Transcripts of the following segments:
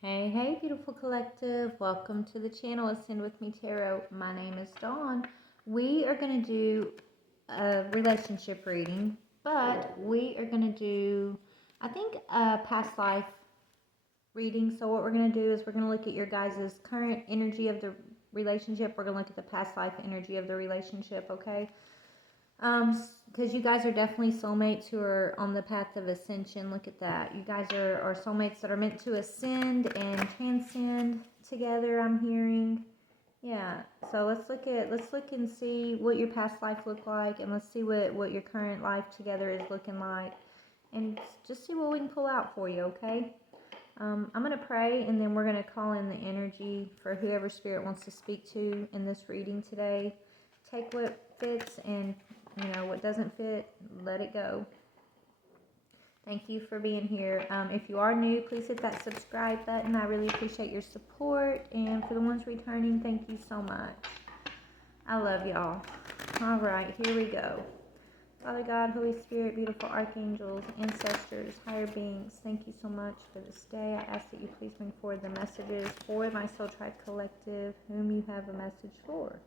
Hey, beautiful collective. Welcome to the channel Ascend with Me Tarot. My name is Dawn. We are going to do a relationship reading, but we are going to do, I think, a past life reading. So, what we're going to do is we're going to look at your guys' current energy of the relationship. We're going to look at the past life energy of the relationship, okay? Because you guys are definitely soulmates who are on the path of ascension. Look at that. You guys are soulmates that are meant to ascend and transcend together, I'm hearing. Yeah. So let's look and see what your past life looked like, and let's see what your current life together is looking like. And just see what we can pull out for you, okay? I'm going to pray, and then we're going to call in the energy for whoever Spirit wants to speak to in this reading today. Take what fits, and what doesn't fit, let it go. Thank you for being here. If you are new, please hit that subscribe button. I really appreciate your support. And for the ones returning, thank you so much. I love y'all. All right, here we go. Father God, Holy Spirit, beautiful archangels, ancestors, higher beings, thank you so much for this day. I ask that you please bring forward the messages for my Soul Tribe Collective, whom you have a message for.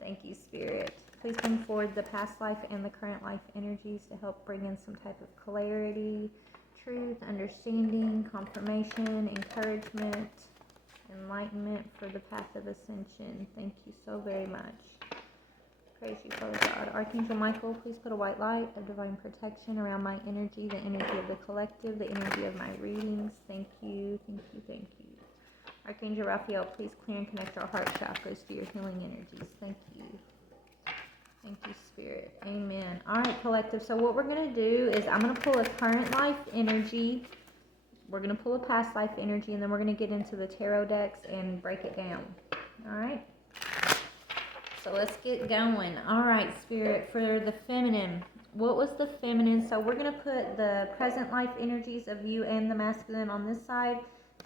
Thank you, Spirit. Please bring forward the past life and the current life energies to help bring in some type of clarity, truth, understanding, confirmation, encouragement, enlightenment for the path of ascension. Thank you so very much. Praise you, Father God. Archangel Michael, please put a white light of divine protection around my energy, the energy of the collective, the energy of my readings. Thank you, thank you, thank you. Archangel Raphael, please clear and connect our heart chakras to your healing energies. Thank you. Thank you, Spirit. Amen. All right, collective. So what we're going to do is I'm going to pull a current life energy. We're going to pull a past life energy, and then we're going to get into the tarot decks and break it down. All right? So let's get going. All right, Spirit, for the feminine. What was the feminine? So we're going to put the present life energies of you and the masculine on this side.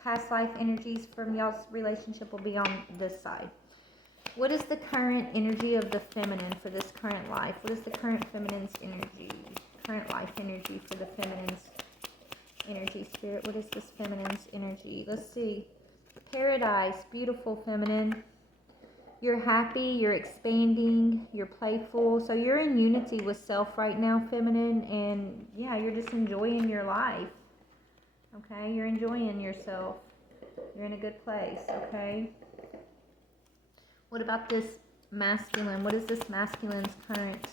Past life energies from y'all's relationship will be on this side. What is the current energy of the feminine for this current life? What is the current feminine's energy? Current life energy for the feminine's energy, Spirit. What is this feminine's energy? Let's see. Paradise, beautiful feminine. You're happy, you're expanding, you're playful. So you're in unity with self right now, feminine. And yeah, you're just enjoying your life. Okay, you're enjoying yourself. You're in a good place, okay? What about this masculine? What is this masculine's current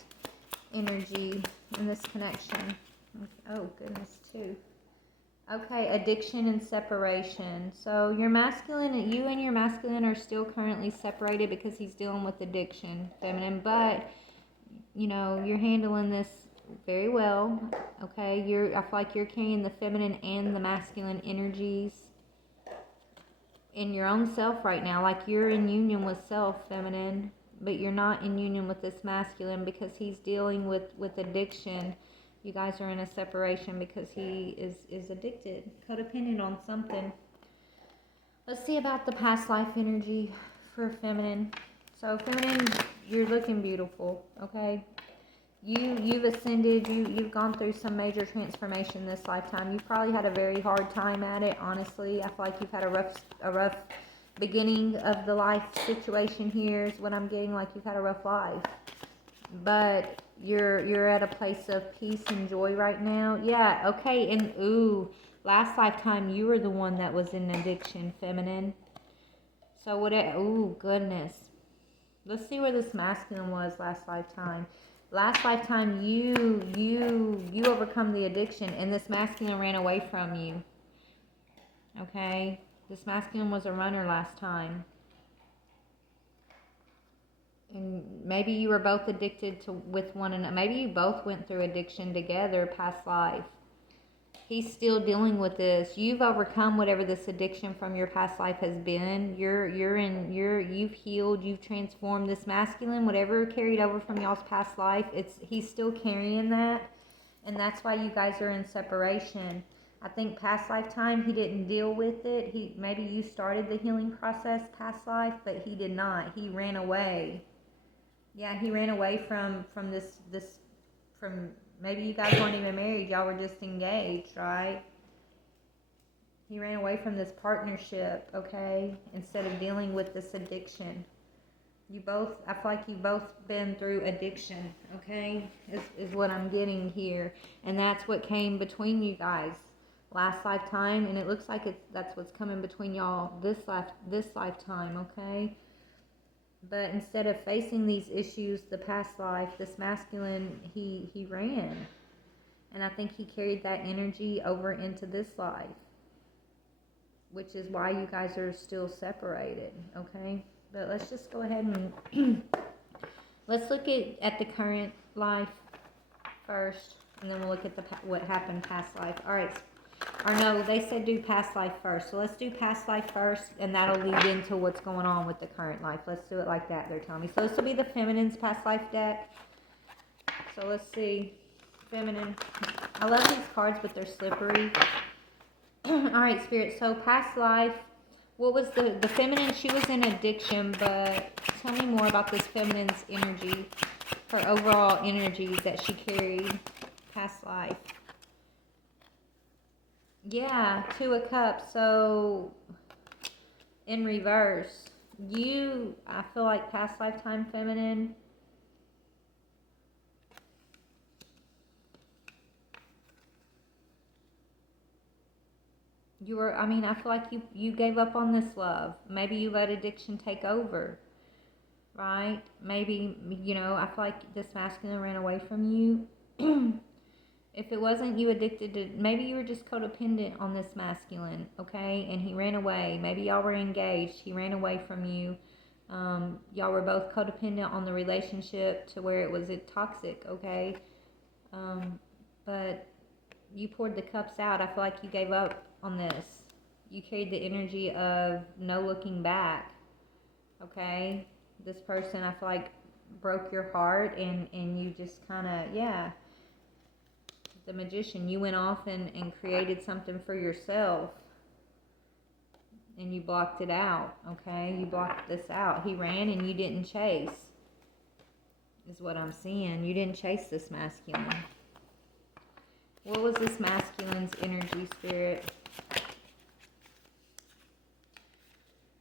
energy in this connection? Oh, goodness, too. Okay, addiction and separation. So your masculine, you and your masculine are still currently separated because he's dealing with addiction, feminine. But, you're handling this very well, okay? I feel like you're carrying the feminine and the masculine energies in your own self right now, like you're in union with self, feminine, but you're not in union with this masculine because he's dealing with addiction. You guys are in a separation because he is addicted, codependent on something. Let's see about the past life energy for feminine. So feminine, you're looking beautiful, okay? You've ascended, you've gone through some major transformation this lifetime. You've probably had a very hard time at it, honestly. I feel like you've had a rough beginning of the life situation here is what I'm getting, like you've had a rough life. But you're at a place of peace and joy right now. Yeah, okay, and ooh, last lifetime you were the one that was in addiction, feminine. So ooh, goodness. Let's see where this masculine was last lifetime. Last lifetime, you overcome the addiction, and this masculine ran away from you. Okay? This masculine was a runner last time. And maybe you were both addicted with one another. Maybe you both went through addiction together past life. He's still dealing with this. You've overcome whatever this addiction from your past life has been. You've healed, you've transformed. This masculine, whatever carried over from y'all's past life, he's still carrying that, and that's why you guys are in separation. I think past lifetime he didn't deal with it. Maybe you started the healing process past life, but he did not. He ran away. Yeah, he ran away from this from maybe you guys weren't even married, y'all were just engaged, right? He ran away from this partnership, okay, instead of dealing with this addiction. You both, I feel like you've both been through addiction, okay, is what I'm getting here. And that's what came between you guys last lifetime, and it looks like that's what's coming between y'all this lifetime, okay? But instead of facing these issues, the past life, this masculine, he ran. And I think he carried that energy over into this life, which is why you guys are still separated, okay? But let's just go ahead and let's look at the current life first, and then we'll look at what happened past life. All right. Or no, they said do past life first. So let's do past life first, and that'll lead into what's going on with the current life. Let's do it like that, they're telling me. So this will be the feminine's past life deck. So let's see. Feminine. I love these cards, but they're slippery. Alright, Spirit. So past life. What was the feminine? She was in addiction, but tell me more about this feminine's energy. Her overall energies that she carried past life. Yeah, 2 of Cups. So in reverse, I feel like past lifetime feminine. I feel like you gave up on this love. Maybe you let addiction take over, right? Maybe, I feel like this masculine ran away from you. If it wasn't you addicted to, maybe you were just codependent on this masculine, okay? And he ran away. Maybe y'all were engaged. He ran away from you. Y'all were both codependent on the relationship to where it was toxic, okay? But you poured the cups out. I feel like you gave up on this. You carried the energy of no looking back, okay? This person, I feel like, broke your heart, and you just kind of, yeah. The Magician, you went off and created something for yourself, and you blocked it out, okay? You blocked this out. He ran and you didn't chase, is what I'm seeing. You didn't chase this masculine. What was this masculine's energy, Spirit?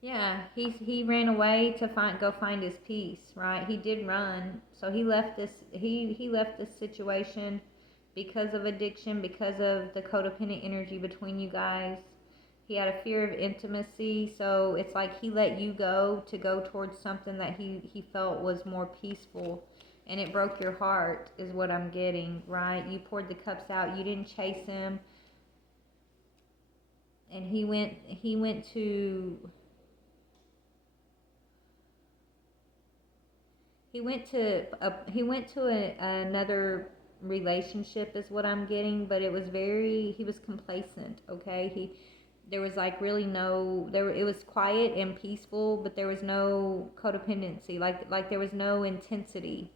Yeah, he ran away to go find his peace, right? He did run. So he left this he left this situation because of addiction, because of the codependent energy between you guys. He had a fear of intimacy, so it's like he let you go to go towards something that he felt was more peaceful, and it broke your heart, is what I'm getting, right? You poured the cups out. You didn't chase him, and he went to another relationship, is what I'm getting, but it was he was complacent, okay? There was like really it was quiet and peaceful, but there was no codependency, like there was no intensity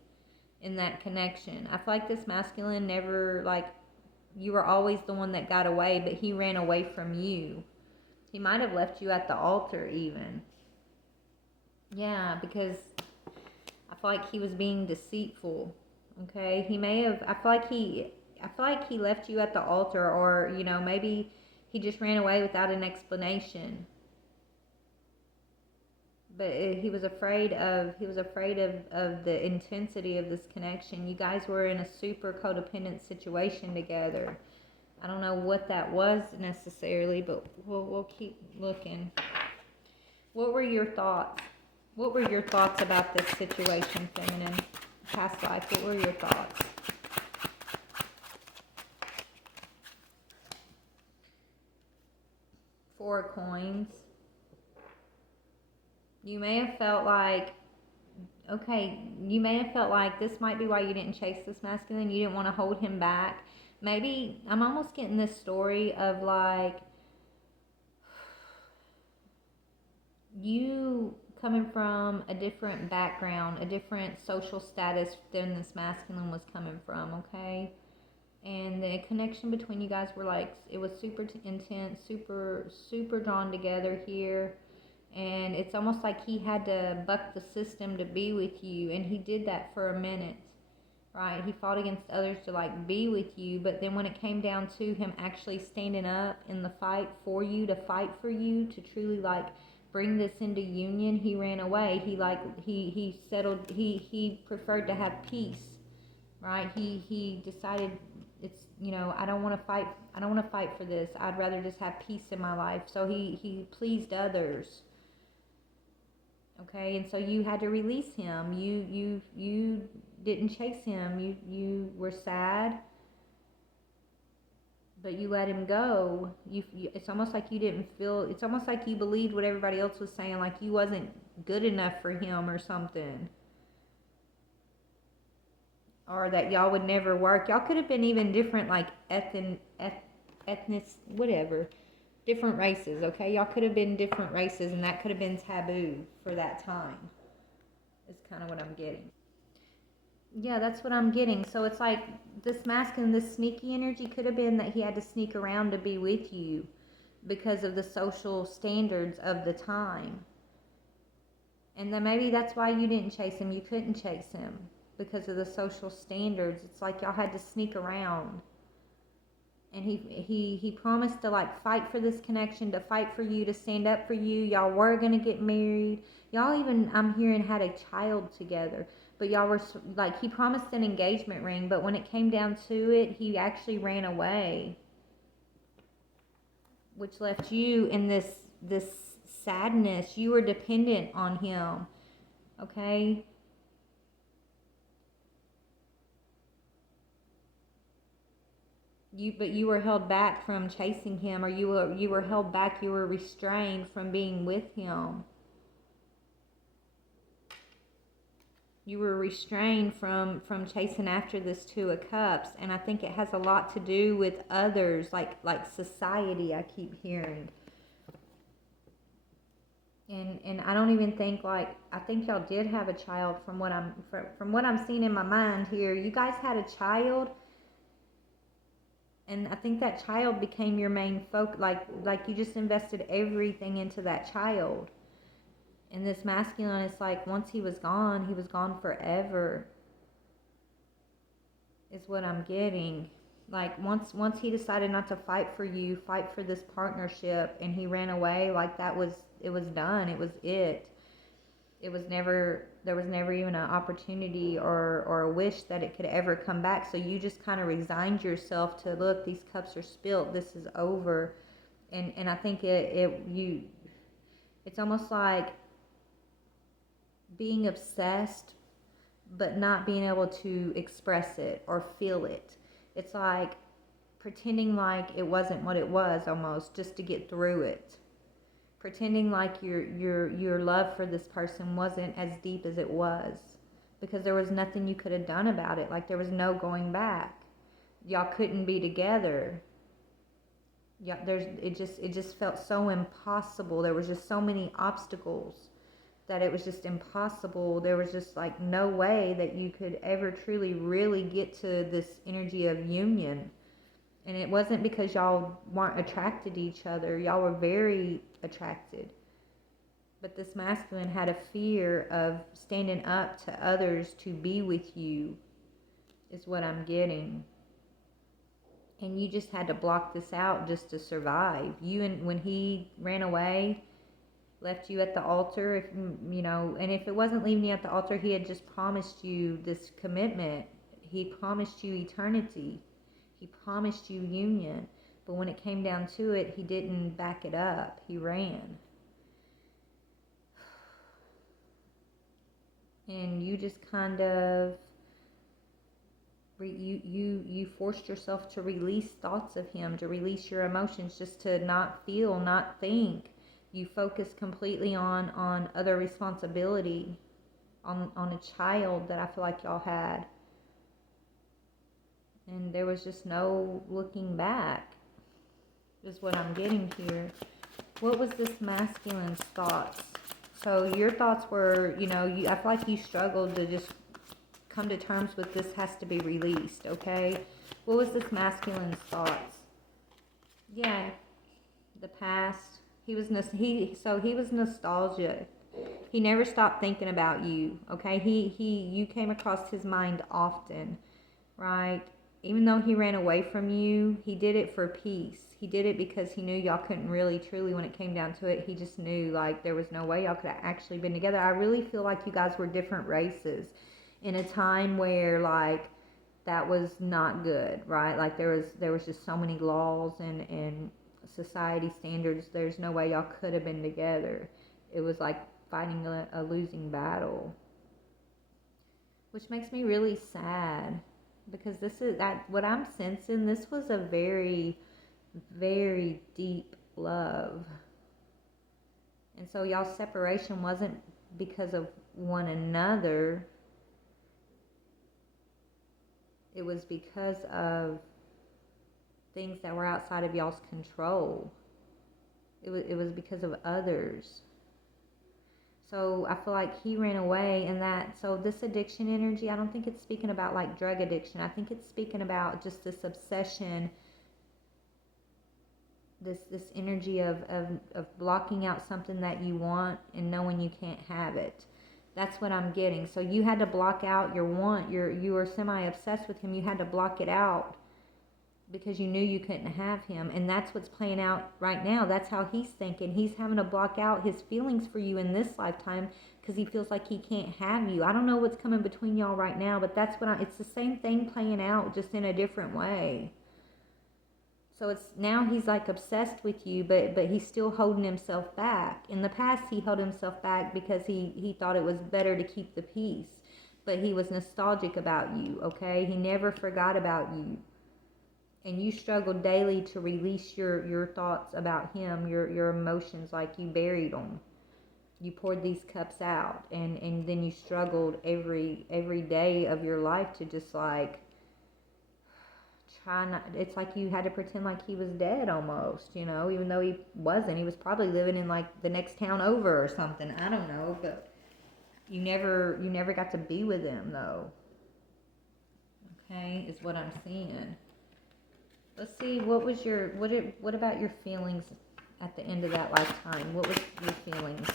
in that connection. I feel like this masculine never, like, you were always the one that got away, but he ran away from you. He might have left you at the altar even. Yeah, because I feel like he was being deceitful. Okay, he may have. I feel like he left you at the altar, or maybe he just ran away without an explanation. But he was afraid of the intensity of this connection. You guys were in a super codependent situation together. I don't know what that was necessarily, but we'll keep looking. What were your thoughts? What were your thoughts about this situation, feminine? Past life, what were your thoughts? Four of Coins. You may have felt like, this might be why you didn't chase this masculine. You didn't want to hold him back. Maybe, I'm almost getting this story of like, you coming from a different background, a different social status than this masculine was coming from, okay? And the connection between you guys were like, it was super intense, super drawn together here. And it's almost like he had to buck the system to be with you, and he did that for a minute. right? He fought against others to like be with you, but then when it came down to him actually standing up in the fight for you, to fight for you, to truly like bring this into union, he ran away. He settled. He preferred to have peace, right? He decided, it's, you know, I don't want to fight. I don't want to fight for this. I'd rather just have peace in my life. So he pleased others. Okay, and so you had to release him. You didn't chase him. You were sad, but you let him go. It's almost like you didn't feel. It's almost like you believed what everybody else was saying, like you wasn't good enough for him or something, or that y'all would never work. Y'all could have been even different, like ethnic, whatever, different races. Okay, y'all could have been different races, and that could have been taboo for that time. Is kind of what I'm getting. Yeah, that's what I'm getting. So it's like this masculine, this sneaky energy could have been that he had to sneak around to be with you because of the social standards of the time. And then maybe that's why you didn't chase him. You couldn't chase him because of the social standards. It's like y'all had to sneak around. And he promised to like fight for this connection, to fight for you, to stand up for you. Y'all were going to get married. Y'all even, I'm hearing, had a child together. But y'all were like, he promised an engagement ring, but when it came down to it, he actually ran away, which left you in this sadness. You were dependent on him. Okay? But you were held back from chasing him, or you were held back, you were restrained from being with him. You were restrained from chasing after this Two of Cups, and I think it has a lot to do with others, like society. I keep hearing, and I don't even think, like, I think y'all did have a child from what I'm seeing in my mind here. You guys had a child. And I think that child became your main focus. Like you just invested everything into that child. And this masculine, it's like once he was gone forever. Is what I'm getting. Like once he decided not to fight for you, fight for this partnership, and he ran away, like it was done. It was it. There was never even an opportunity or a wish that it could ever come back. So you just kind of resigned yourself to, look, these cups are spilt, this is over. And I think it's almost like being obsessed but not being able to express it or feel it. It's like pretending like it wasn't what it was, almost, just to get through it. Pretending like your love for this person wasn't as deep as it was, because there was nothing you could have done about it. Like there was no going back. Y'all couldn't be together. Yeah, it just felt so impossible. There was just so many obstacles that it was just impossible. There was just like no way that you could ever truly really get to this energy of union. And it wasn't because y'all weren't attracted to each other. Y'all were very attracted. But this masculine had a fear of standing up to others to be with you, is what I'm getting. And you just had to block this out just to survive. When he ran away, left you at the altar, if you know, and if it wasn't leaving you at the altar, he had just promised you this commitment. He promised you eternity. He promised you union, but when it came down to it, he didn't back it up. He ran. And you just kind of, you forced yourself to release thoughts of him, to release your emotions, just to not feel, not think. You focused completely on other responsibility, on a child that I feel like y'all had. And there was just no looking back, is what I'm getting here. What was this masculine's thoughts? So your thoughts were, I feel like you struggled to just come to terms with this has to be released, okay? What was this masculine's thoughts? Yeah, the past. He was nostalgic. He never stopped thinking about you, okay? You came across his mind often, right? Even though he ran away from you, he did it for peace. He did it because he knew y'all couldn't really, truly, when it came down to it, he just knew, like, there was no way y'all could have actually been together. I really feel like you guys were different races in a time where, like, that was not good, right? Like, there was just so many laws and society standards. There's no way y'all could have been together. It was like fighting a losing battle, which makes me really sad, because this is that what I'm sensing. This was a very, very deep love, and so y'all's separation wasn't because of one another. It was because of things that were outside of y'all's control. It was because of others. So I feel like he ran away, and so this addiction energy, I don't think it's speaking about like drug addiction. I think it's speaking about just this obsession, this energy of blocking out something that you want and knowing you can't have it. That's what I'm getting. So you had to block out your want. You were semi-obsessed with him. You had to block it out because you knew you couldn't have him. And that's what's playing out right now. That's how he's thinking. He's having to block out his feelings for you in this lifetime because he feels like he can't have you. I don't know what's coming between y'all right now, but that's what it's the same thing playing out, just in a different way. So it's now he's like obsessed with you, but he's still holding himself back. In the past, he held himself back because he thought it was better to keep the peace. But he was nostalgic about you, okay? He never forgot about you. And you struggled daily to release your thoughts about him, your emotions, like you buried them. You poured these cups out, and then you struggled every day of your life to just like try not. It's like you had to pretend like he was dead almost, even though he wasn't. He was probably living in like the next town over or something. I don't know, but you never got to be with him though. Okay, is what I'm seeing. Let's see, what about your feelings at the end of that lifetime? What was your feelings?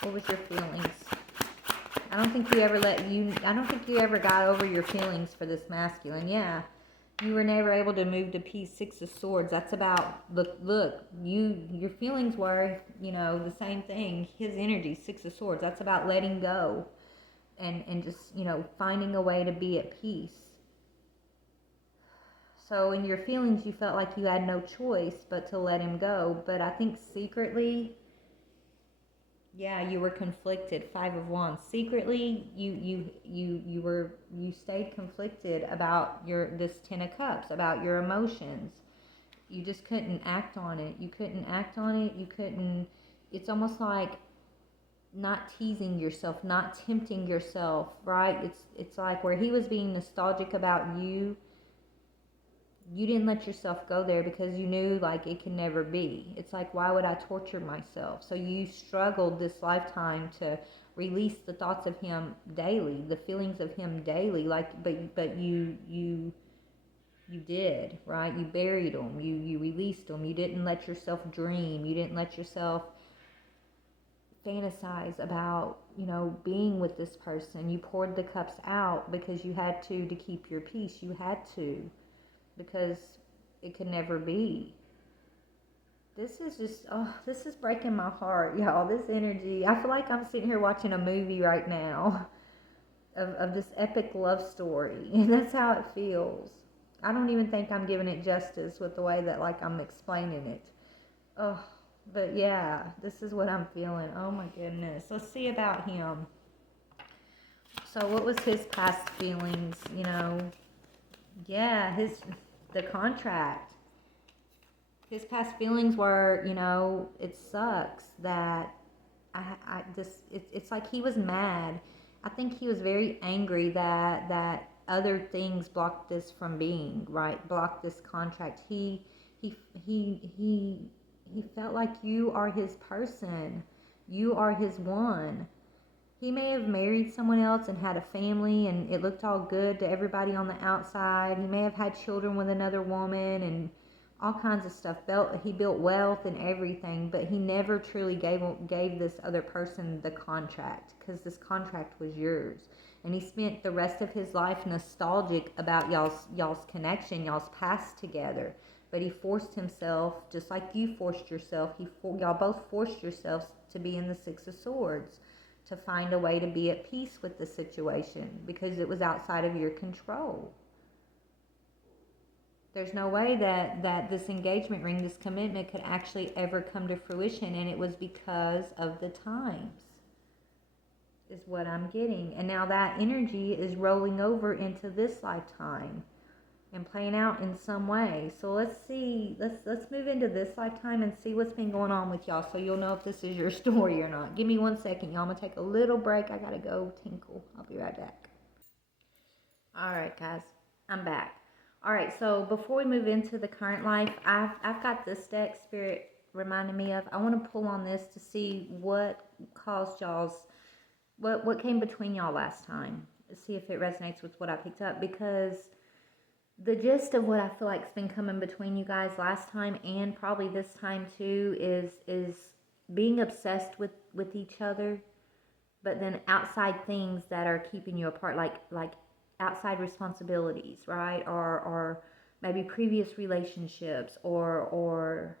What was your feelings? I don't think you ever got over your feelings for this masculine. Yeah. You were never able to move to peace. 6 of Swords. That's about, look, your feelings were, the same thing. His energy, 6 of Swords. That's about letting go and just, finding a way to be at peace. So in your feelings, you felt like you had no choice but to let him go. But I think secretly, yeah, you were conflicted. 5 of Wands. Secretly, you stayed conflicted about this 10 of Cups, about your emotions. You just couldn't act on it. You couldn't. It's almost like not teasing yourself, not tempting yourself, right? It's like where he was being nostalgic about you. You didn't let yourself go there because you knew like it can never be. It's like, why would I torture myself? So you struggled this lifetime to release the thoughts of him daily, the feelings of him daily. Like, but you did, right? You buried them. You released them. You didn't let yourself dream. You didn't let yourself fantasize about, being with this person. You poured the cups out because you had to keep your peace. You had to. Because it could never be. This is just, this is breaking my heart, y'all. This energy, I feel like I'm sitting here watching a movie right now of this epic love story, and that's how it feels. I don't even think I'm giving it justice with the way that like I'm explaining it. Oh, but yeah, this is what I'm feeling. Oh my goodness. Let's see about him. So what was his past feelings, Yeah, the contract. His past feelings were, it sucks that it's like he was mad. I think he was very angry that other things blocked this from being, right? Blocked this contract. He felt like you are his person. You are his one. He may have married someone else and had a family and it looked all good to everybody on the outside. He may have had children with another woman and all kinds of stuff. He built wealth and everything, but he never truly gave this other person the contract, because this contract was yours. And he spent the rest of his life nostalgic about y'all's connection, y'all's past together. But he forced himself, just like you forced yourself. Y'all both forced yourselves to be in the Six of Swords, to find a way to be at peace with the situation, because it was outside of your control. There's no way that this engagement ring, this commitment, could actually ever come to fruition, and it was because of the times, is what I'm getting. And now that energy is rolling over into this lifetime and playing out in some way. So let's see, let's move into this lifetime and see what's been going on with y'all, so you'll know if this is your story or not. Give me 1 second, y'all. I'm gonna take a little break. I gotta go tinkle. I'll be right back. All right, guys, I'm back. All right, so before we move into the current life, I've got this deck Spirit reminded me of. I want to pull on this to see what caused y'all's, what came between y'all last time. See if it resonates with what I picked up, because the gist of what I feel like's been coming between you guys last time and probably this time too is being obsessed with each other, but then outside things that are keeping you apart, like outside responsibilities, right? Or maybe previous relationships, or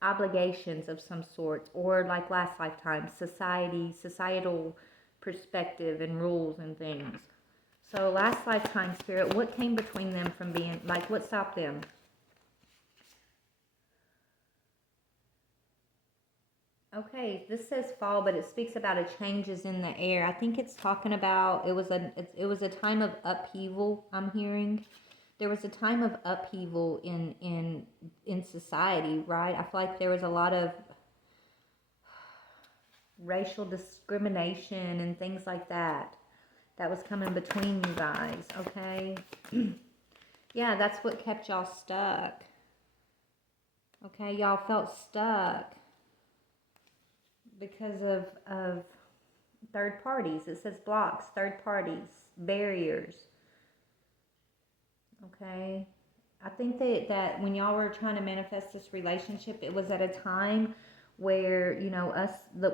obligations of some sort, or like last lifetime, societal perspective and rules and things. So last lifetime, Spirit, what came between them from being, like, what stopped them? Okay, this says fall, but it speaks about a changes in the air. I think it's talking about it was a time of upheaval. I'm hearing there was a time of upheaval in society, right? I feel like there was a lot of racial discrimination and things like that was coming between you guys. Okay, yeah, that's what kept y'all stuck. Okay, y'all felt stuck because of third parties. It says blocks, third parties, barriers. Okay, I think that when y'all were trying to manifest this relationship, it was at a time where, you know,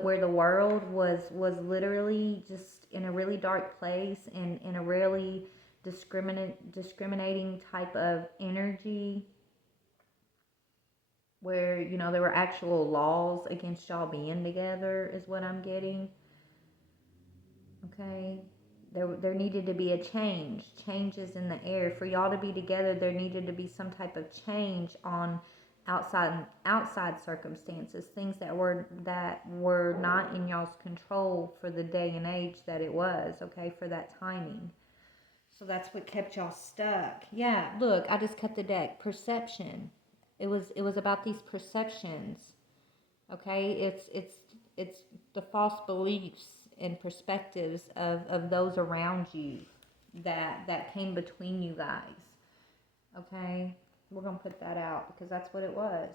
where the world was literally just in a really dark place, and in a really discriminating type of energy, where, you know, there were actual laws against y'all being together, is what I'm getting. Okay, there needed to be a changes in the air for y'all to be together. There needed to be some type of change on outside circumstances, things that were not in y'all's control for the day and age that it was. Okay, for that timing. So that's what kept y'all stuck. Yeah, look, I just cut the deck. Perception. It was about these perceptions. Okay, it's the false beliefs and perspectives of those around you that came between you guys. Okay, we're gonna put that out because that's what it was.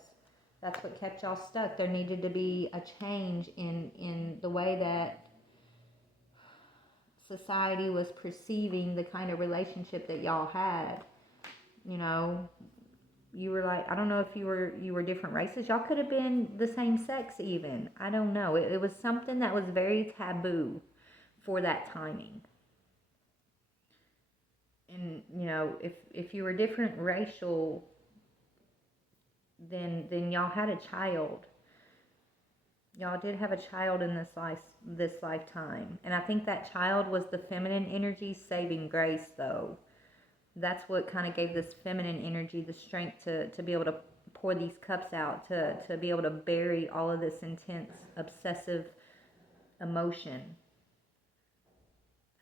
That's what kept y'all stuck. There needed to be a change in the way that society was perceiving the kind of relationship that y'all had. You know, you were like, I don't know if you were different races. Y'all could have been the same sex even. I don't know. It was something that was very taboo for that timing. And, you know, if you were different racial, then y'all had a child. Y'all did have a child in this lifetime. And I think that child was the feminine energy saving grace, though. That's what kind of gave this feminine energy the strength to be able to pour these cups out, to be able to bury all of this intense, obsessive emotion.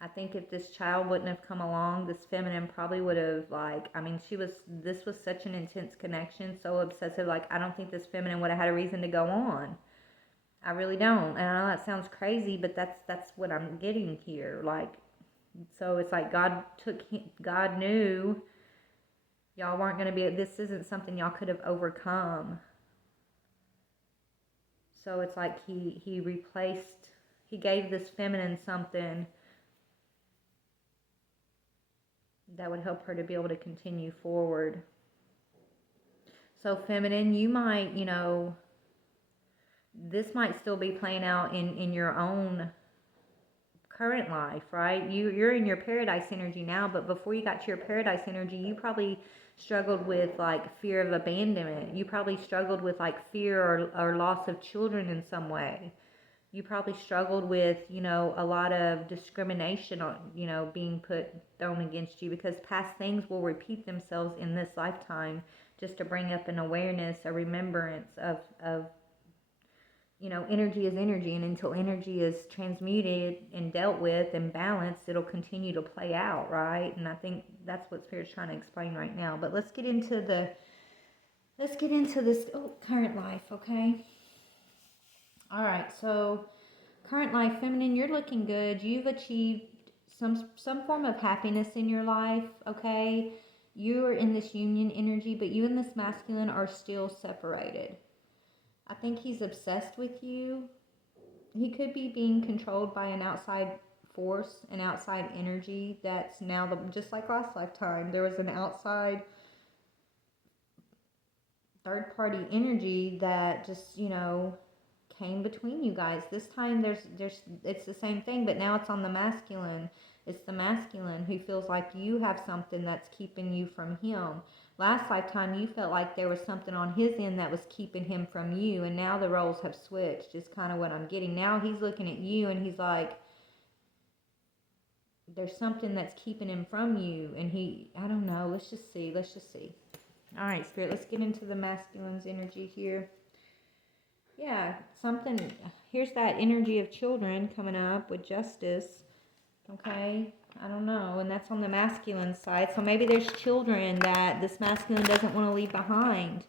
I think if this child wouldn't have come along, this feminine probably would have, like, I mean, this was such an intense connection, so obsessive, like, I don't think this feminine would have had a reason to go on. I really don't. And I know that sounds crazy, but that's what I'm getting here. Like, so it's like God knew y'all weren't going to be, this isn't something y'all could have overcome. So it's like he gave this feminine something that would help her to be able to continue forward. So feminine, you might, you know, this might still be playing out in your own current life, right? You're in your paradise energy now, but before you got to your paradise energy, you probably struggled with like fear of abandonment. You probably struggled with like fear or loss of children in some way. You probably struggled with, you know, a lot of discrimination on, you know, being thrown against you, because past things will repeat themselves in this lifetime, just to bring up an awareness, a remembrance of you know, energy is energy, and until energy is transmuted and dealt with and balanced, it'll continue to play out, right? And I think that's what Spirit's trying to explain right now. But let's get into this current life, okay? All right, so current life, feminine, you're looking good. You've achieved some form of happiness in your life, okay? You're in this union energy, but you and this masculine are still separated. I think he's obsessed with you. He could be being controlled by an outside force, an outside energy that's now, just like last lifetime, there was an outside third party energy that just, you know, came between you guys. This time it's the same thing, but now it's on the masculine. It's the masculine who feels like you have something that's keeping you from him. Last lifetime you felt like there was something on his end that was keeping him from you, and now the roles have switched, is kind of what I'm getting. Now he's looking at you and he's like, there's something that's keeping him from you, and I don't know, let's just see. All right, Spirit, let's get into the masculine's energy here. Yeah, here's that energy of children coming up with justice, okay? I don't know, and that's on the masculine side. So maybe there's children that this masculine doesn't want to leave behind.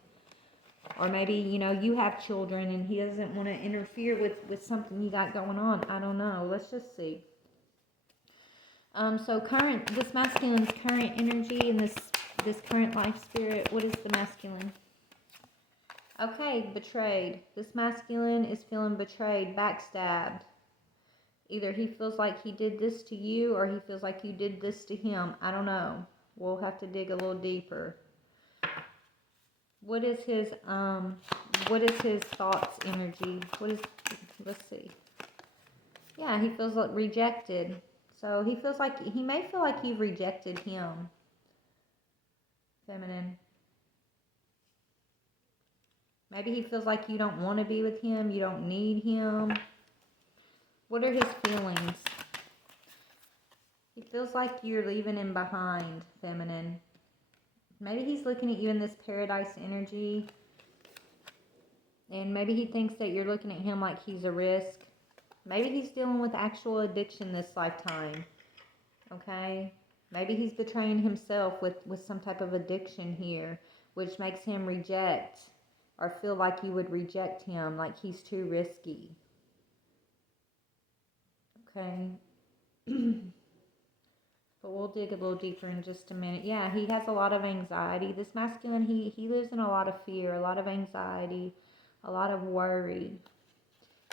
Or maybe, you know, you have children and he doesn't want to interfere with something you got going on. I don't know. Let's just see. So this masculine's current energy and this current life, Spirit, what is the masculine? Okay, betrayed. This masculine is feeling betrayed, backstabbed. Either he feels like he did this to you or he feels like you did this to him. I don't know. We'll have to dig a little deeper. What is his thoughts energy? Let's see. Yeah, he feels like rejected. So he may feel like you've rejected him. Feminine. Maybe he feels like you don't want to be with him, you don't need him. What are his feelings? He feels like you're leaving him behind, feminine. Maybe he's looking at you in this paradise energy. And maybe he thinks that you're looking at him like he's a risk. Maybe he's dealing with actual addiction this lifetime. Okay? Maybe he's betraying himself with some type of addiction here, which makes him reject or feel like you would reject him, like he's too risky. Okay? But we'll dig a little deeper in just a minute. Yeah, he has a lot of anxiety. This masculine, he lives in a lot of fear, a lot of anxiety, a lot of worry.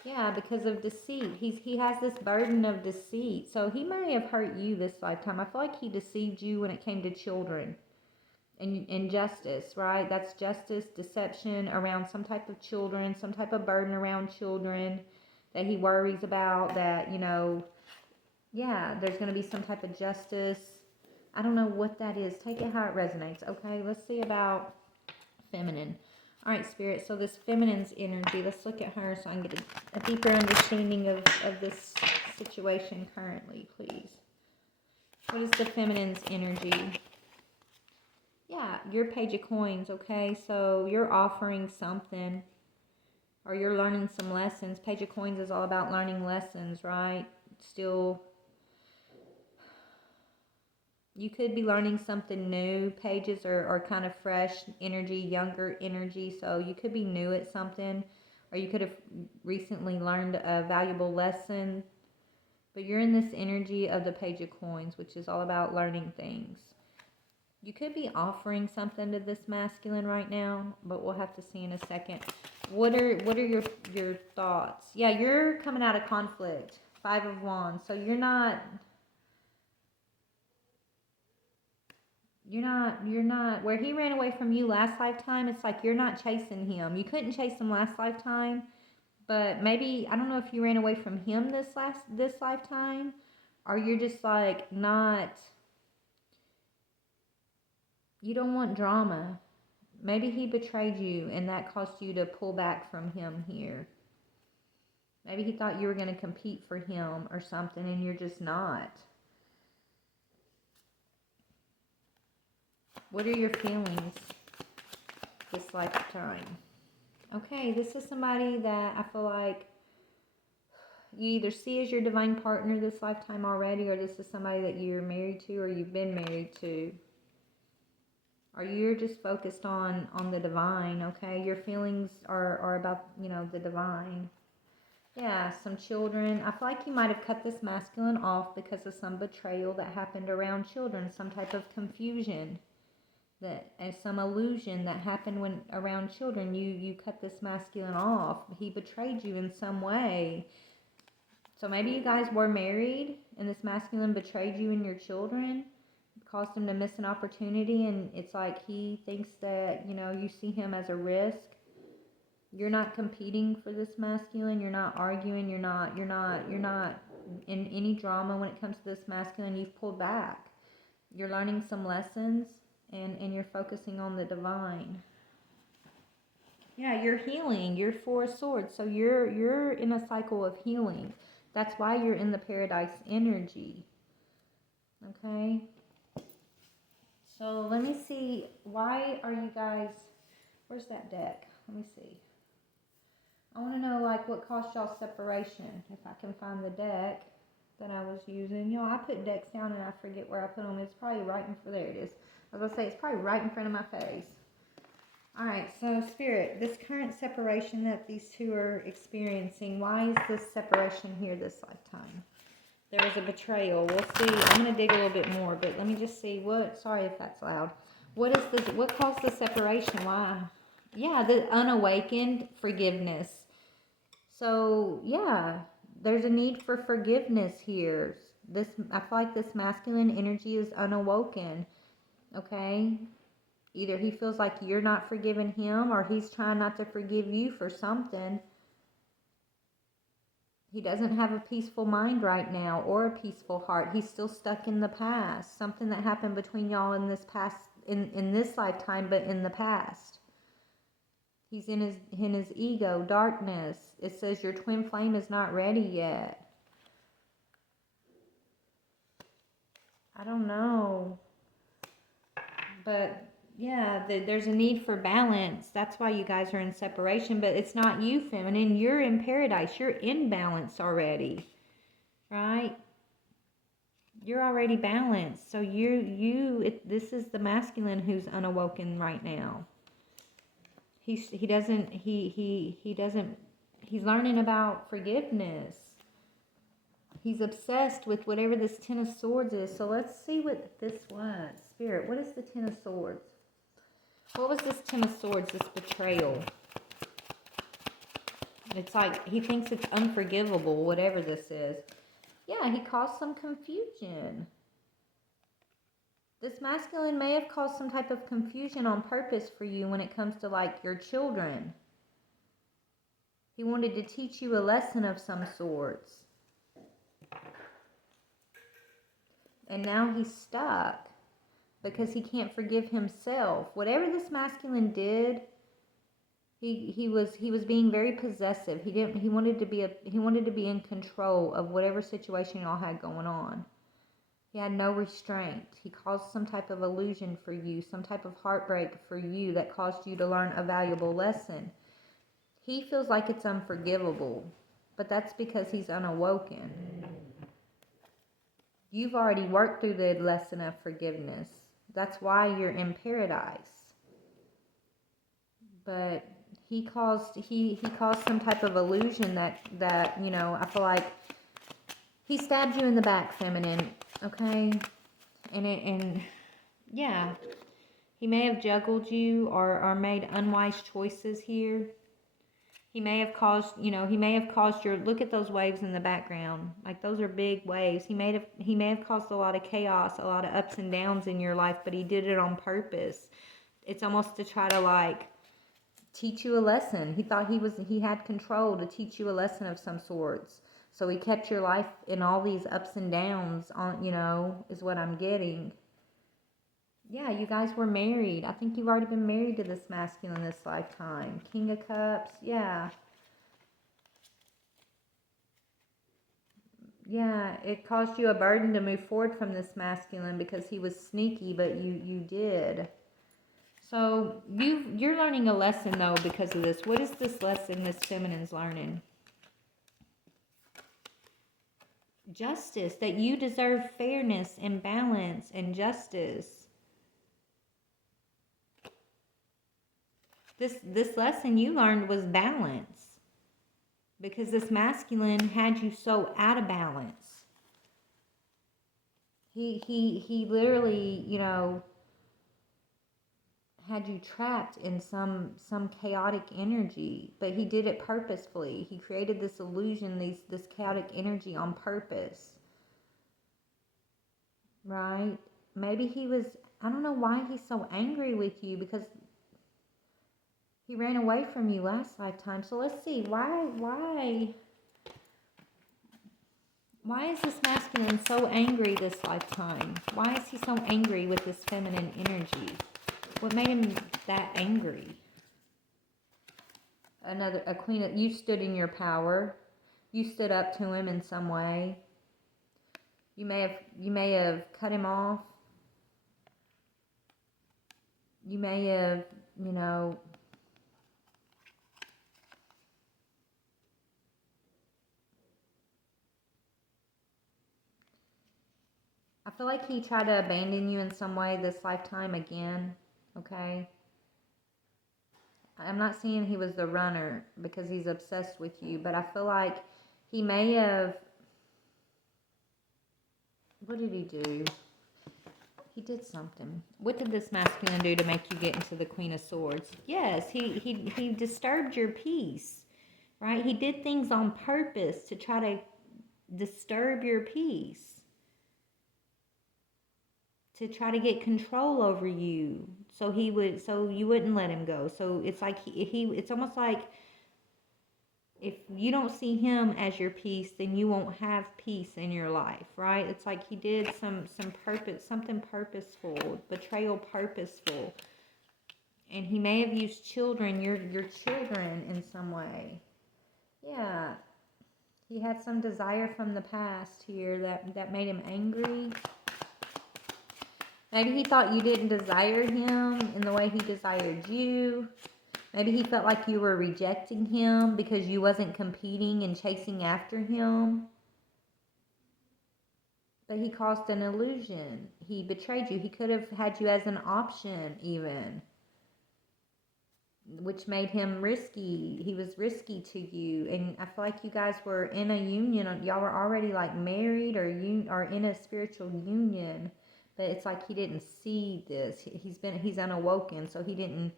Yeah, because of deceit. He has this burden of deceit. So he may have hurt you this lifetime. I feel like he deceived you when it came to children. And injustice, right? That's justice, deception around some type of children, some type of burden around children that he worries about, that, you know, yeah, there's going to be some type of justice. I don't know what that is. Take it how it resonates, okay? Let's see about feminine. All right, Spirit, so this feminine's energy, let's look at her so I can get a deeper understanding of this situation currently, please. What is the feminine's energy? Yeah, your Page of Coins, okay? So you're offering something, or you're learning some lessons. Page of Coins is all about learning lessons, right? Still, you could be learning something new. Pages are kind of fresh energy, younger energy, so you could be new at something, or you could have recently learned a valuable lesson. But you're in this energy of the Page of Coins, which is all about learning things. You could be offering something to this masculine right now, but we'll have to see in a second. What are your thoughts? Yeah, you're coming out of conflict. 5 of Wands. So you're not you're not, where he ran away from you last lifetime, it's like you're not chasing him. You couldn't chase him last lifetime, but maybe, I don't know if you ran away from him this lifetime, or you're just like not, you don't want drama. Maybe he betrayed you and that caused you to pull back from him here. Maybe he thought you were going to compete for him or something and you're just not. What are your feelings this lifetime? Okay, this is somebody that I feel like you either see as your divine partner this lifetime already, or this is somebody that you're married to or you've been married to. Or you're just focused on the divine, okay? Your feelings are about, you know, the divine. Yeah, some children. I feel like you might have cut this masculine off because of some betrayal that happened around children, some type of confusion, that and some illusion that happened when around children. You cut this masculine off. He betrayed you in some way. So maybe you guys were married and this masculine betrayed you and your children, caused him to miss an opportunity, and it's like he thinks that, you know, you see him as a risk. You're not competing for this masculine, you're not arguing, you're not in any drama when it comes to this masculine. You've pulled back. You're learning some lessons and you're focusing on the divine. Yeah, you're healing. You're Four of Swords, so you're in a cycle of healing. That's why you're in the paradise energy. Okay? So let me see, why are you guys, where's that deck? Let me see. I want to know, like, what caused y'all separation, if I can find the deck that I was using. Y'all, I put decks down and I forget where I put them. It's probably right in front, there it is. I was going to say, it's probably right in front of my face. Alright, so Spirit, this current separation that these two are experiencing, why is this separation here this lifetime? There was a betrayal. We'll see. I'm going to dig a little bit more, but let me just see what, sorry if that's loud. What is this, what caused the separation? Why? Yeah, the unawakened forgiveness. So, yeah, there's a need for forgiveness here. This, I feel like this masculine energy is unawoken, okay? Either he feels like you're not forgiving him, or he's trying not to forgive you for something. He doesn't have a peaceful mind right now, or a peaceful heart. He's still stuck in the past. Something that happened between y'all in this past, in this lifetime, but in the past. He's in his ego, darkness. It says your twin flame is not ready yet. I don't know. But yeah, there's a need for balance. That's why you guys are in separation, but it's not you, feminine. You're in paradise. You're in balance already, right? You're already balanced. So this is the masculine who's unawoken right now. He's learning about forgiveness. He's obsessed with whatever this Ten of Swords is. So let's see what this was. Spirit, what is the Ten of Swords? What was this Ten of Swords, this betrayal? It's like he thinks it's unforgivable, whatever this is. Yeah, he caused some confusion. This masculine may have caused some type of confusion on purpose for you when it comes to, like, your children. He wanted to teach you a lesson of some sorts. And now he's stuck because he can't forgive himself. Whatever this masculine did, he was being very possessive. He wanted to be in control of whatever situation y'all had going on. He had no restraint. He caused some type of illusion for you, some type of heartbreak for you that caused you to learn a valuable lesson. He feels like it's unforgivable, but that's because he's unawoken. You've already worked through the lesson of forgiveness. That's why you're in paradise. But he caused some type of illusion that you know, I feel like he stabbed you in the back, feminine, okay? And yeah, he may have juggled you or made unwise choices here. He may have caused, he may have caused look at those waves in the background. Like those are big waves. He may have caused a lot of chaos, a lot of ups and downs in your life, but he did it on purpose. It's almost to try to like teach you a lesson. He thought he had control to teach you a lesson of some sorts. So he kept your life in all these ups and downs on, is what I'm getting. Yeah, you guys were married. I think you've already been married to this masculine this lifetime. King of Cups, yeah. Yeah, it caused you a burden to move forward from this masculine because he was sneaky, but you did. So you're learning a lesson though because of this. What is this lesson this feminine's learning? Justice, that you deserve fairness and balance and justice. This lesson you learned was balance. Because this masculine had you so out of balance. He literally, had you trapped in some chaotic energy, but he did it purposefully. He created this illusion, this chaotic energy on purpose. Right? Maybe I don't know why he's so angry with you, because he ran away from you last lifetime. So let's see, why is this masculine so angry this lifetime? Why is he so angry with this feminine energy? What made him that angry? A queen. You stood in your power. You stood up to him in some way. You may have cut him off. You may have, I feel like he tried to abandon you in some way this lifetime again, okay? I'm not saying he was the runner because he's obsessed with you, but I feel like he may have... What did he do? He did something. What did this masculine do to make you get into the Queen of Swords? Yes, he disturbed your peace, right? He did things on purpose to try to disturb your peace, to try to get control over you, so you wouldn't let him go. So it's like it's almost like if you don't see him as your peace, then you won't have peace in your life, right? It's like he did some purpose, something purposeful, betrayal purposeful. And he may have used children, your children in some way. Yeah. He had some desire from the past here that made him angry. Maybe he thought you didn't desire him in the way he desired you. Maybe he felt like you were rejecting him because you wasn't competing and chasing after him. But he caused an illusion. He betrayed you. He could have had you as an option even, which made him risky. He was risky to you. And I feel like you guys were in a union. Y'all were already like married or in a spiritual union. But it's like he didn't see this. He's unawoken, so he didn't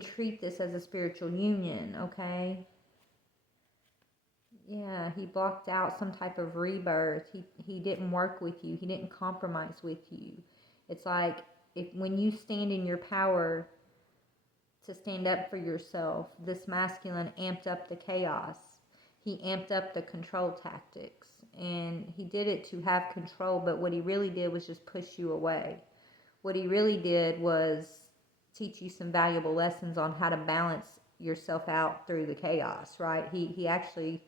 treat this as a spiritual union, okay? Yeah, he blocked out some type of rebirth. He didn't work with you. He didn't compromise with you. It's like when you stand in your power to stand up for yourself, this masculine amped up the chaos. He amped up the control tactics. And he did it to have control, but what he really did was just push you away. What he really did was teach you some valuable lessons on how to balance yourself out through the chaos, right? He actually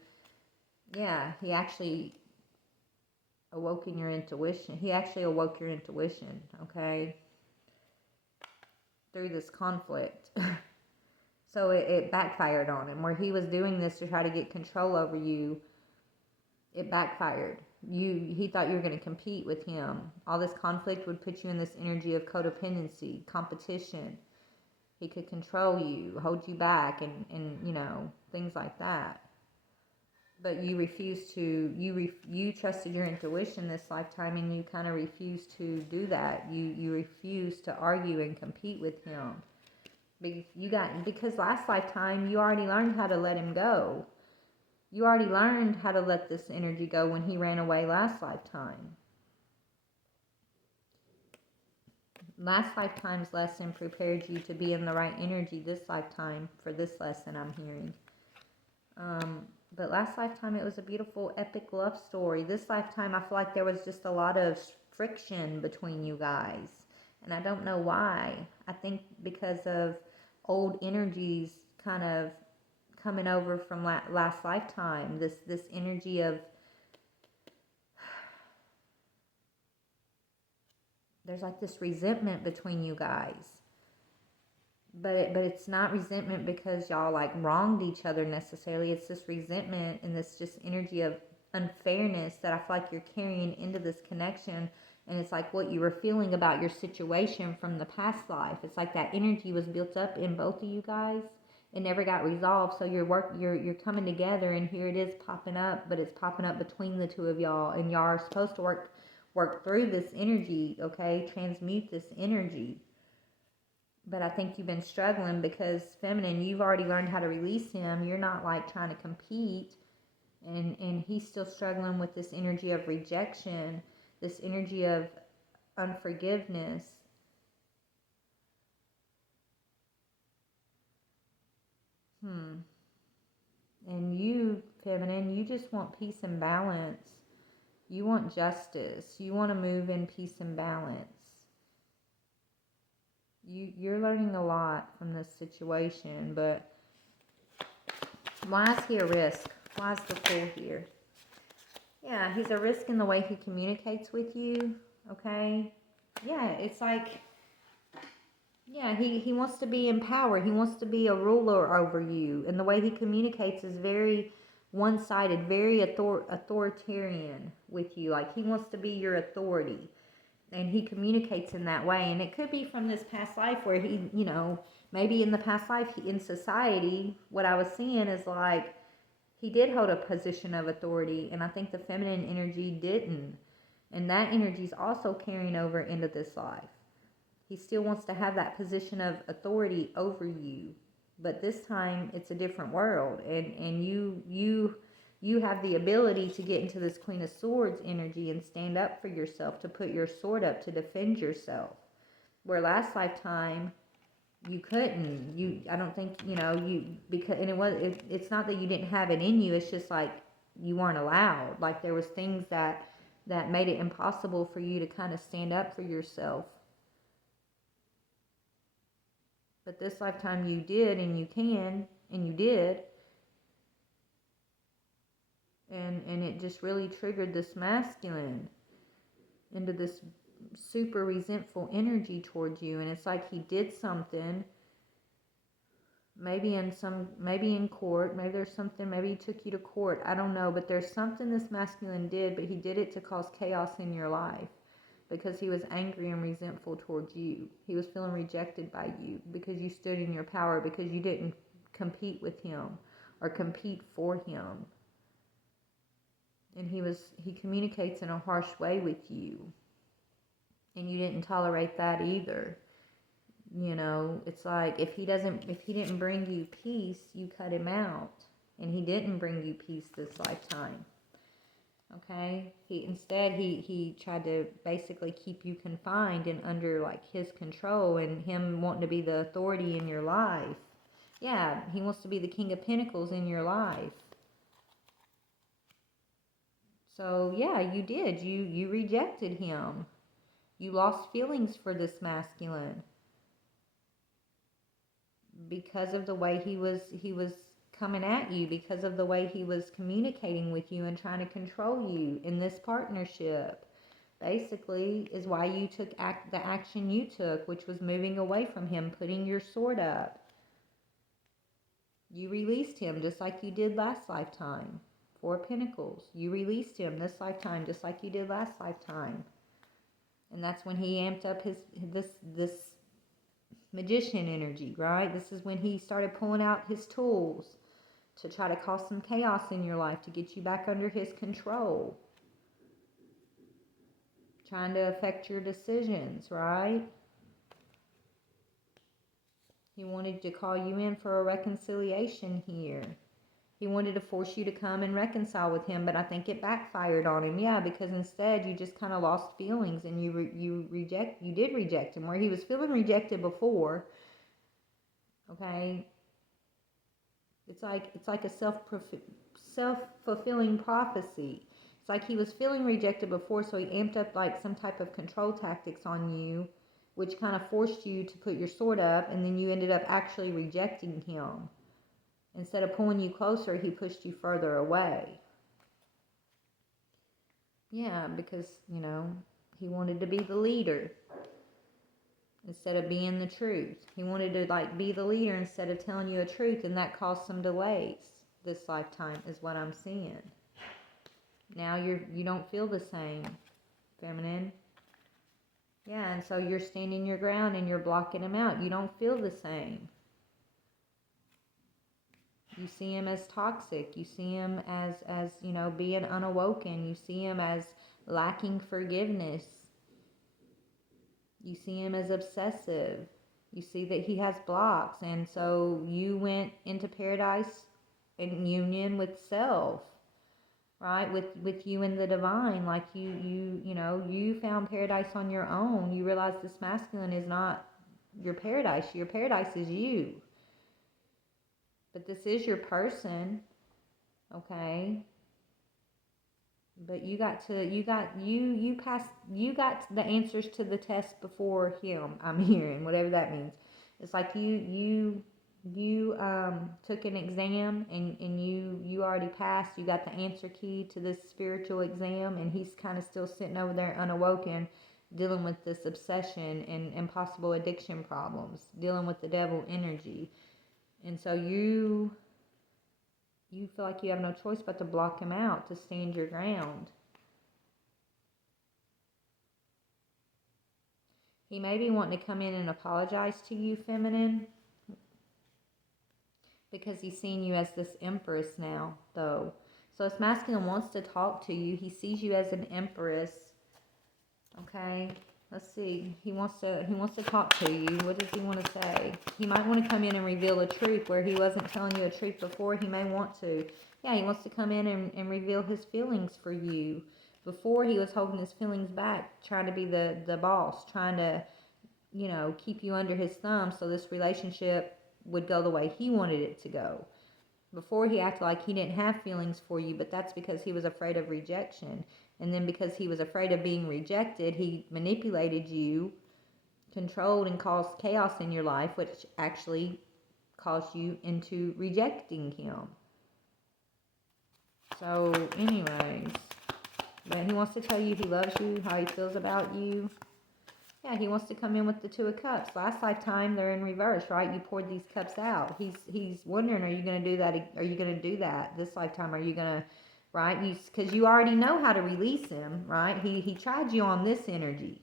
awoke in your intuition. He actually awoke your intuition, okay, through this conflict. So it backfired on him. Where he was doing this to try to get control over you, it backfired. He thought you were going to compete with him. All this conflict would put you in this energy of codependency, competition. He could control you, hold you back, and things like that. But you refused to. You trusted your intuition this lifetime, and you kind of refused to do that. You refused to argue and compete with him. Because last lifetime you already learned how to let him go. You already learned how to let this energy go when he ran away last lifetime. Last lifetime's lesson prepared you to be in the right energy this lifetime for this lesson I'm hearing. But last lifetime it was a beautiful epic love story. This lifetime I feel like there was just a lot of friction between you guys. And I don't know why. I think because of old energies kind of coming over from last lifetime. This energy of, there's like this resentment between you guys. But it's not resentment because y'all like wronged each other necessarily. It's this resentment and this just energy of unfairness that I feel like you're carrying into this connection. And it's like what you were feeling about your situation from the past life. It's like that energy was built up in both of you guys. It never got resolved. So you're coming together, and here it is popping up, but it's popping up between the two of y'all, and y'all are supposed to work through this energy, okay? Transmute this energy. But I think you've been struggling because, feminine, you've already learned how to release him. You're not like trying to compete. And he's still struggling with this energy of rejection, this energy of unforgiveness. And you, feminine, you just want peace and balance. You want justice. You want to move in peace and balance. You're learning a lot from this situation, but why is he a risk? Why is the Fool here? Yeah, he's a risk in the way he communicates with you, okay? Yeah, it's like, yeah, he wants to be in power. He wants to be a ruler over you. And the way he communicates is very one-sided, very authoritarian with you. Like, he wants to be your authority. And he communicates in that way. And it could be from this past life where he, maybe in the past life, in society, what I was seeing is like, he did hold a position of authority. And I think the feminine energy didn't. And that energy is also carrying over into this life. He still wants to have that position of authority over you. But this time, it's a different world. And you have the ability to get into this Queen of Swords energy and stand up for yourself, to put your sword up, to defend yourself. Where last lifetime, you couldn't. I don't think, because, and it's not that you didn't have it in you, it's just like you weren't allowed. Like there was things that made it impossible for you to kind of stand up for yourself. But this lifetime you did, and you can, and you did. And it just really triggered this masculine into this super resentful energy towards you. And it's like he did something, maybe in court, maybe there's something, maybe he took you to court, I don't know, but there's something this masculine did, but he did it to cause chaos in your life. Because he was angry and resentful towards you. He was feeling rejected by you because you stood in your power, because you didn't compete with him or compete for him. And he communicates in a harsh way with you. And you didn't tolerate that either. It's like if he didn't bring you peace, you cut him out. And he didn't bring you peace this lifetime. Okay, he tried to basically keep you confined and under like his control, and him wanting to be the authority in your life. Yeah, he wants to be the King of Pentacles in your life. So yeah, you did. You rejected him. You lost feelings for this masculine because of the way he was coming at you, because of the way he was communicating with you and trying to control you in this partnership. Basically, is why you took the action you took, which was moving away from him, putting your sword up. You released him just like you did last lifetime. Four of Pentacles. You released him this lifetime just like you did last lifetime. And that's when he amped up this magician energy, right? This is when he started pulling out his tools to try to cause some chaos in your life, to get you back under his control. Trying to affect your decisions, right? He wanted to call you in for a reconciliation here. He wanted to force you to come and reconcile with him, but I think it backfired on him. Yeah, because instead you just kind of lost feelings and you did reject him where he was feeling rejected before. Okay, it's like a self-fulfilling prophecy. It's like he was feeling rejected before, so he amped up like some type of control tactics on you, which kind of forced you to put your sword up, and then you ended up actually rejecting him. Instead of pulling you closer, he pushed you further away. Yeah, because, he wanted to be the leader instead of being the truth. He wanted to, be the leader instead of telling you the truth, and that caused some delays this lifetime is what I'm seeing. Now you don't feel the same, feminine. Yeah, and so you're standing your ground and you're blocking him out. You don't feel the same. You see him as toxic. You see him as being unawoken. You see him as lacking forgiveness. You see him as obsessive. You see that he has blocks. And so you went into paradise in union with self, right? With you and the divine. Like you found paradise on your own. You realize this masculine is not your paradise. Your paradise is you. But this is your person, okay? But you got the answers to the test before him. I'm hearing, whatever that means. It's like you took an exam and you already passed. You got the answer key to this spiritual exam, and he's kind of still sitting over there unawoken, dealing with this obsession and possible addiction problems, dealing with the devil energy. And so you feel like you have no choice but to block him out, to stand your ground. He may be wanting to come in and apologize to you, feminine, because he's seeing you as this empress now, though. So this masculine wants to talk to you. He sees you as an empress. Okay, let's see. He wants to talk to you. What does he want to say? He might want to come in and reveal the truth where he wasn't telling you the truth before. He may want to. Yeah, he wants to come in and reveal his feelings for you. Before, he was holding his feelings back, trying to be the boss, trying to, keep you under his thumb so this relationship would go the way he wanted it to go. Before, he acted like he didn't have feelings for you, but that's because he was afraid of rejection. And then because he was afraid of being rejected, he manipulated you, controlled, and caused chaos in your life, which actually caused you into rejecting him. So, anyways, but he wants to tell you he loves you, how he feels about you. Yeah, he wants to come in with the Two of Cups. Last lifetime, they're in reverse, right? You poured these cups out. He's wondering, are you going to do that? Are you going to do that this lifetime? Are you going to, right? Because you already know how to release him, right? He tried you on this energy,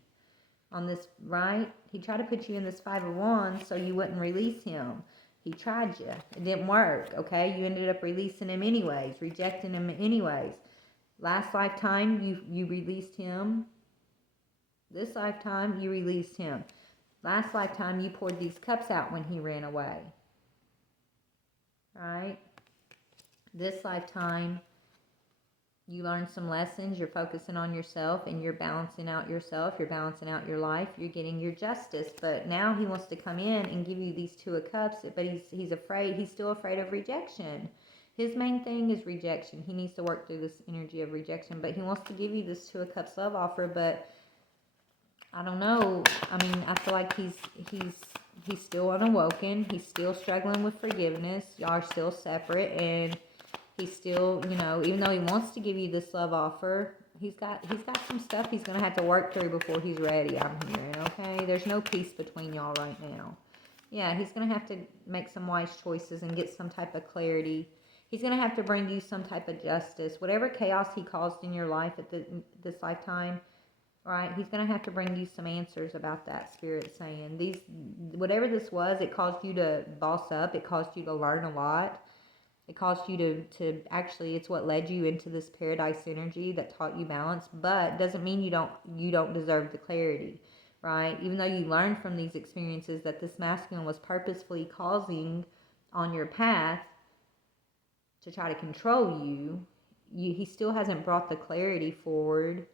on this, right? He tried to put you in this Five of Wands so you wouldn't release him. He tried you. It didn't work, okay? You ended up releasing him anyways, rejecting him anyways. Last lifetime, you released him. This lifetime, you released him. Last lifetime, you poured these cups out when he ran away. Right? This lifetime, you learned some lessons. You're focusing on yourself and you're balancing out yourself. You're balancing out your life. You're getting your justice. But now he wants to come in and give you these Two of Cups. But he's afraid. He's still afraid of rejection. His main thing is rejection. He needs to work through this energy of rejection. But he wants to give you this Two of Cups love offer. But I don't know. I mean, I feel like he's still unawoken. He's still struggling with forgiveness. Y'all are still separate, and he's still, even though he wants to give you this love offer, he's got some stuff he's gonna have to work through before he's ready. I'm hearing, okay? There's no peace between y'all right now. Yeah, he's gonna have to make some wise choices and get some type of clarity. He's gonna have to bring you some type of justice. Whatever chaos he caused in your life at this lifetime. Right, he's going to have to bring you some answers about that, Spirit saying. Whatever this was, it caused you to boss up. It caused you to learn a lot. It caused you to actually, it's what led you into this paradise energy that taught you balance. But doesn't mean you don't deserve the clarity. right? Even though you learned from these experiences that this masculine was purposefully causing on your path to try to control you, he still hasn't brought the clarity forward,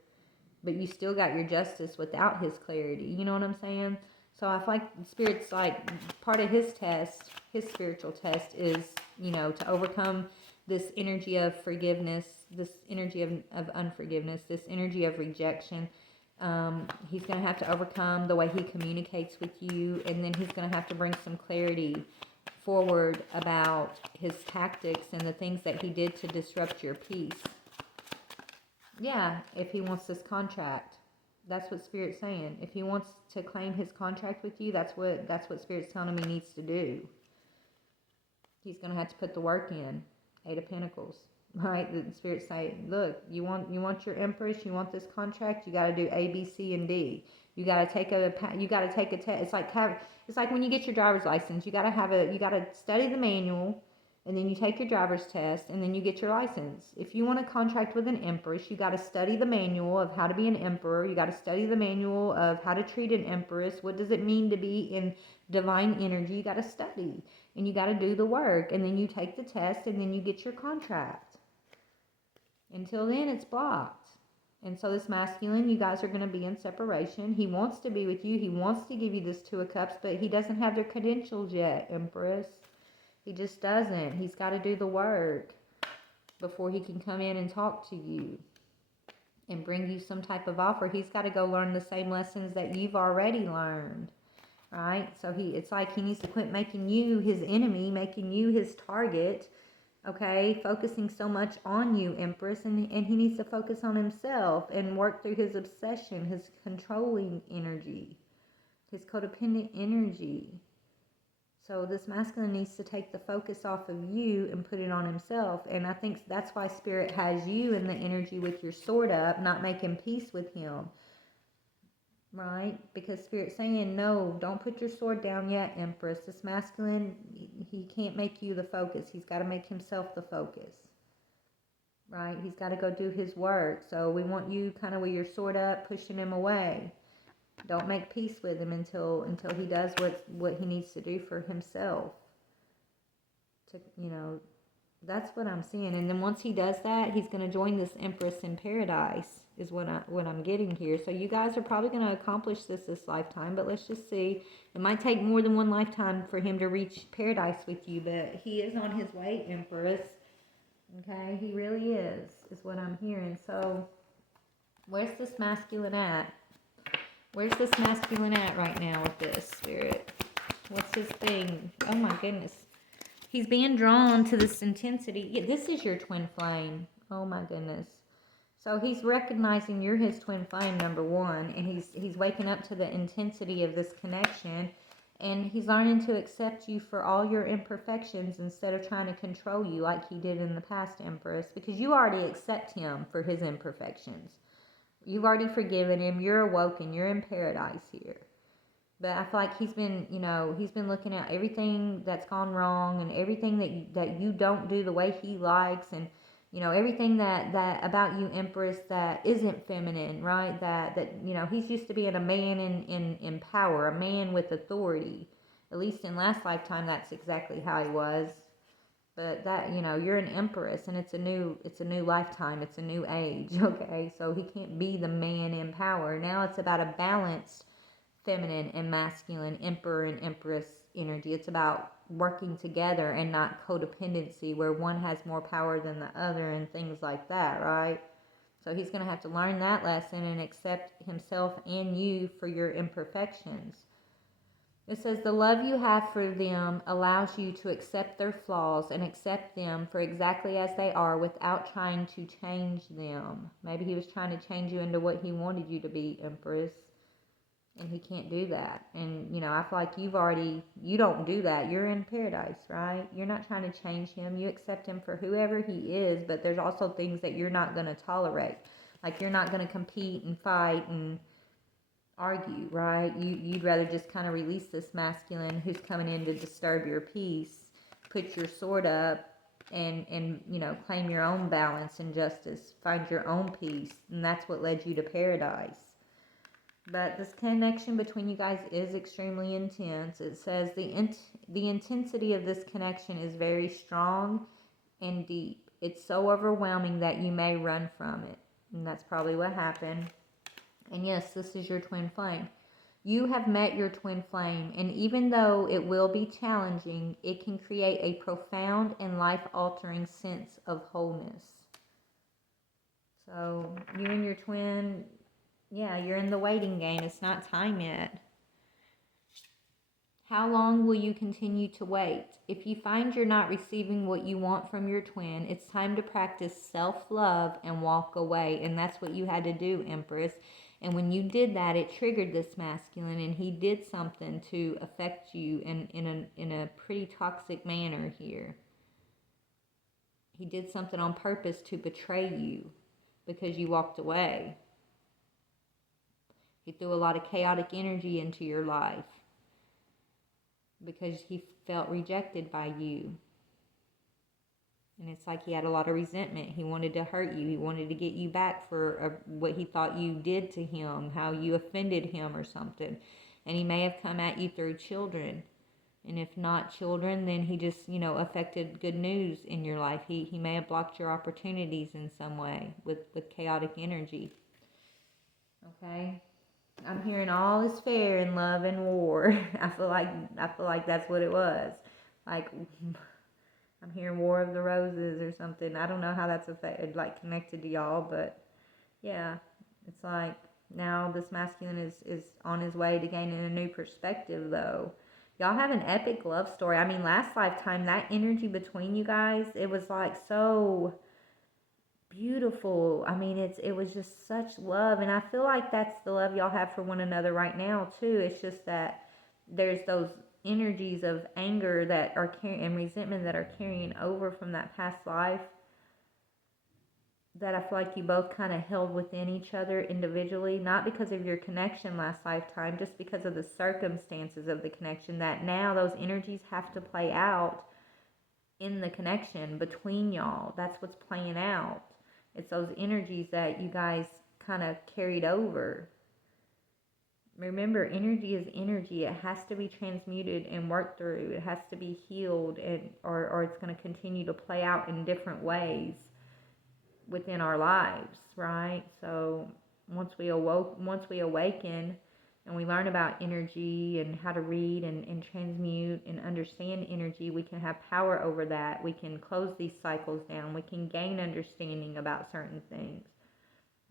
but you still got your justice without his clarity. You know what I'm saying? So I feel like Spirit's like part of his test, his spiritual test is, to overcome this energy of forgiveness, this energy of unforgiveness, this energy of rejection. He's going to have to overcome the way he communicates with you, and then he's going to have to bring some clarity forward about his tactics and the things that he did to disrupt your peace. Yeah, if he wants this contract. That's what Spirit's saying. If he wants to claim his contract with you, that's what Spirit's telling him he needs to do. He's going to have to put the work in. 8 of Pentacles. Right? The Spirit's saying, look, you want your Empress, you want this contract, you got to do A, B, C, and D. You got to take a test. It's like when you get your driver's license, you got to study the manual, and then you take your driver's test, and then you get your license. If you want to contract with an Empress, you got to study the manual of how to be an Emperor. You got to study the manual of how to treat an Empress. What does it mean to be in divine energy? You got to study, and you got to do the work, and then you take the test, and then you get your contract. Until then, it's blocked. And so this masculine, you guys are going to be in separation. He wants to be with you. He wants to give you this 2 of Cups, but he doesn't have their credentials yet, Empress. He just doesn't. He's got to do the work before he can come in and talk to you and bring you some type of offer. He's got to go learn the same lessons that you've already learned, right? So it's like he needs to quit making you his enemy, making you his target, okay? Focusing so much on you, Empress, and he needs to focus on himself and work through his obsession, his controlling energy, his codependent energy. So this masculine needs to take the focus off of you and put it on himself. And I think that's why Spirit has you in the energy with your sword up, not making peace with him. Right? Because Spirit's saying, no, don't put your sword down yet, Empress. This masculine, he can't make you the focus. He's got to make himself the focus. Right? He's got to go do his work. So we want you kind of with your sword up, pushing him away. Don't make peace with him until he does what he needs to do for himself. That's what I'm seeing. And then once he does that, he's going to join this Empress in paradise, is what I'm getting here. So you guys are probably going to accomplish this lifetime, but let's just see. It might take more than one lifetime for him to reach paradise with you, but he is on his way, Empress. Okay, he really is what I'm hearing. So where's this masculine at? Where's this masculine at right now with this, Spirit? What's his thing? Oh my goodness. He's being drawn to this intensity. Yeah, this is your twin flame. Oh my goodness. So he's recognizing you're his twin flame, number one, and he's waking up to the intensity of this connection, and he's learning to accept you for all your imperfections instead of trying to control you like he did in the past, Empress, because you already accept him for his imperfections. You've already forgiven him. You're awoken. You're in paradise here. But I feel like he's been looking at everything that's gone wrong and everything that you don't do the way he likes, and everything that about you, Empress, that isn't feminine, right? That he's used to being a man in power, a man with authority. At least in last lifetime, that's exactly how he was. But that, you're an Empress, and it's a new lifetime. It's a new age, okay? So he can't be the man in power. Now it's about a balanced feminine and masculine Emperor and Empress energy. It's about working together and not codependency where one has more power than the other and things like that, right? So he's going to have to learn that lesson and accept himself and you for your imperfections. It says the love you have for them allows you to accept their flaws and accept them for exactly as they are without trying to change them. Maybe he was trying to change you into what he wanted you to be, Empress, and he can't do that. And, I feel like you don't do that. You're in paradise, right? You're not trying to change him. You accept him for whoever he is, but there's also things that you're not going to tolerate. Like you're not going to compete and fight and argue, right? You'd rather just kind of release this masculine who's coming in to disturb your peace, put your sword up, and claim your own balance and justice, find your own peace, and that's what led you to paradise. But this connection between you guys is extremely intense. It says the intensity of this connection is very strong and deep. It's so overwhelming that you may run from it. And that's probably what happened. And yes, this is your twin flame. You have met your twin flame, and even though it will be challenging, it can create a profound and life-altering sense of wholeness. So, you and your twin, yeah, you're in the waiting game. It's not time yet. How long will you continue to wait? If you find you're not receiving what you want from your twin, it's time to practice self-love and walk away. And that's what you had to do, Empress. And when you did that, it triggered this masculine, and he did something to affect you in a pretty toxic manner here. He did something on purpose to betray you because you walked away. He threw a lot of chaotic energy into your life because he felt rejected by you. And it's like he had a lot of resentment. He wanted to hurt you. He wanted to get you back for what he thought you did to him, how you offended him or something. And he may have come at you through children. And if not children, then he just, affected good news in your life. He may have blocked your opportunities in some way with chaotic energy. Okay? I'm hearing all is fair in love and war. I feel like that's what it was. Like, I'm hearing War of the Roses or something. I don't know how that's connected to y'all, but yeah, it's like now this masculine is on his way to gaining a new perspective, though. Y'all have an epic love story. I mean, last lifetime, that energy between you guys, it was like so beautiful. I mean, it was just such love, and I feel like that's the love y'all have for one another right now too. It's just that there's those energies of anger that are and resentment that are carrying over from that past life that I feel like you both kind of held within each other individually, not because of your connection last lifetime, just because of the circumstances of the connection, that now those energies have to play out in the connection between y'all. That's what's playing out. It's those energies that you guys kind of carried over. Remember, energy is energy. It has to be transmuted and worked through. It has to be healed, or it's going to continue to play out in different ways within our lives, right? So once we awaken and we learn about energy and how to read and transmute and understand energy, we can have power over that. We can close these cycles down. We can gain understanding about certain things.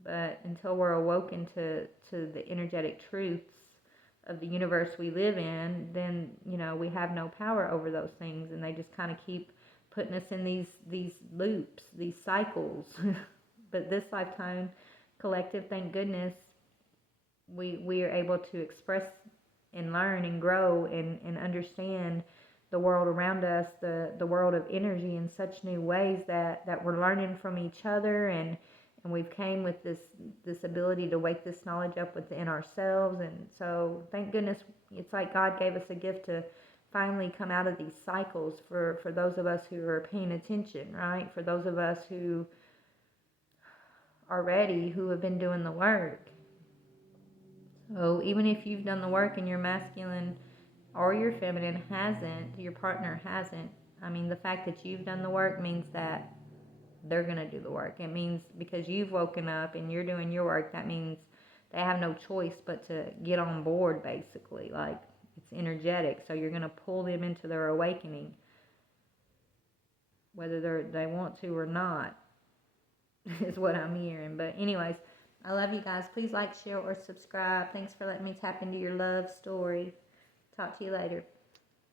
But until we're awoken to the energetic truths of the universe we live in, then, we have no power over those things, and they just kind of keep putting us in these loops, these cycles. But this lifetime, collective, thank goodness, we are able to express and learn and grow and understand the world around us, the world of energy in such new ways that we're learning from each other, and we've came with this ability to wake this knowledge up within ourselves. And so thank goodness, it's like God gave us a gift to finally come out of these cycles for those of us who are paying attention, right? For those of us who are ready, who have been doing the work. So even if you've done the work and your masculine or your feminine hasn't, your partner hasn't, I mean, the fact that you've done the work means that they're going to do the work. It means because you've woken up and you're doing your work, that means they have no choice but to get on board, basically. Like, it's energetic, so you're going to pull them into their awakening, whether they want to or not, is what I'm hearing. But anyways, I love you guys. Please like, share, or subscribe. Thanks for letting me tap into your love story. Talk to you later.